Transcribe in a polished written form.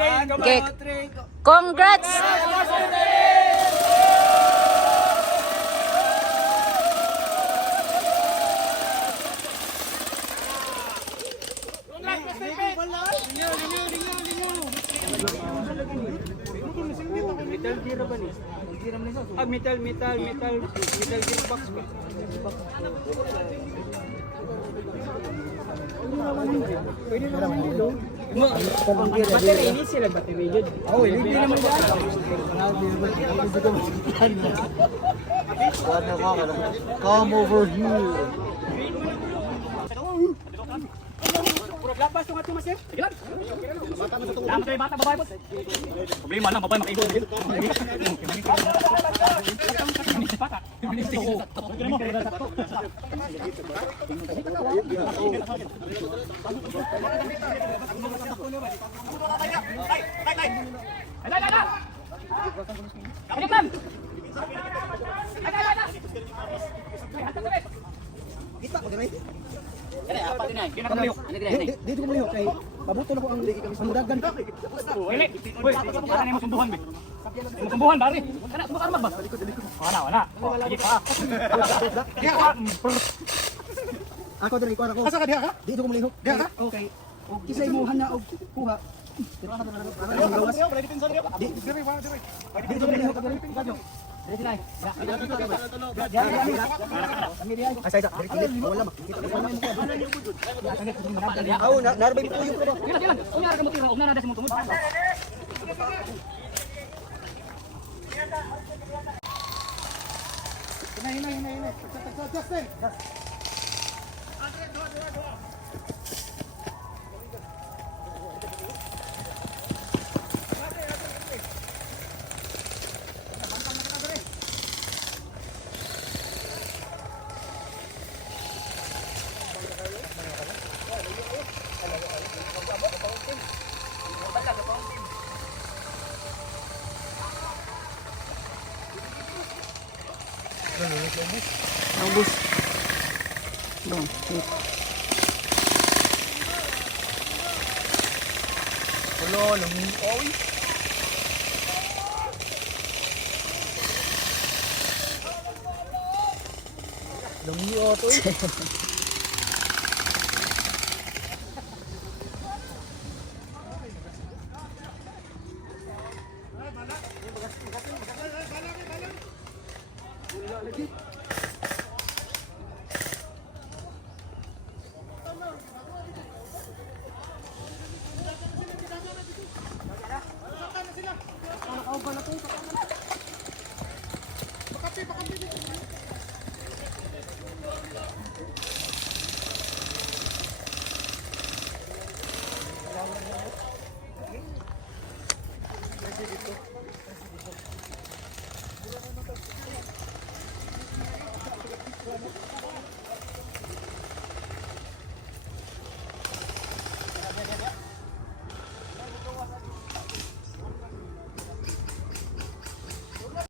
Okay. Congrats! Metal gear box ba? Pwede naman dito. Battery ini sila battery jud. Oh, hindi naman dyan. Come over here. Lapas tong ato masir. Sige lang. Dapat kay bata babae po. Problema lang babae makaigo. Kita ko diri. Dito ko maliho kay pabuto na ko ang sandagan. Dili. Hoy, para nimo sumbuhan be. Nimo sumbuhan bari. Kana sumbak armag ba? Wala. Sige pa. Ako diri ko ako. Asa ka diha ka? Dito ko maliho. Diha ka? Okay. O kisay mo hana og kuha. Dito ko maliho ka diri. Asay sa diri wala makikita ko na mo ko. Aw narbay po yung ko. Dila. Unya ra mo tira, ugna na des mo tumod. Hina. Justin. Naubos. Bang. Hello, lumi. Oy. Lumi to.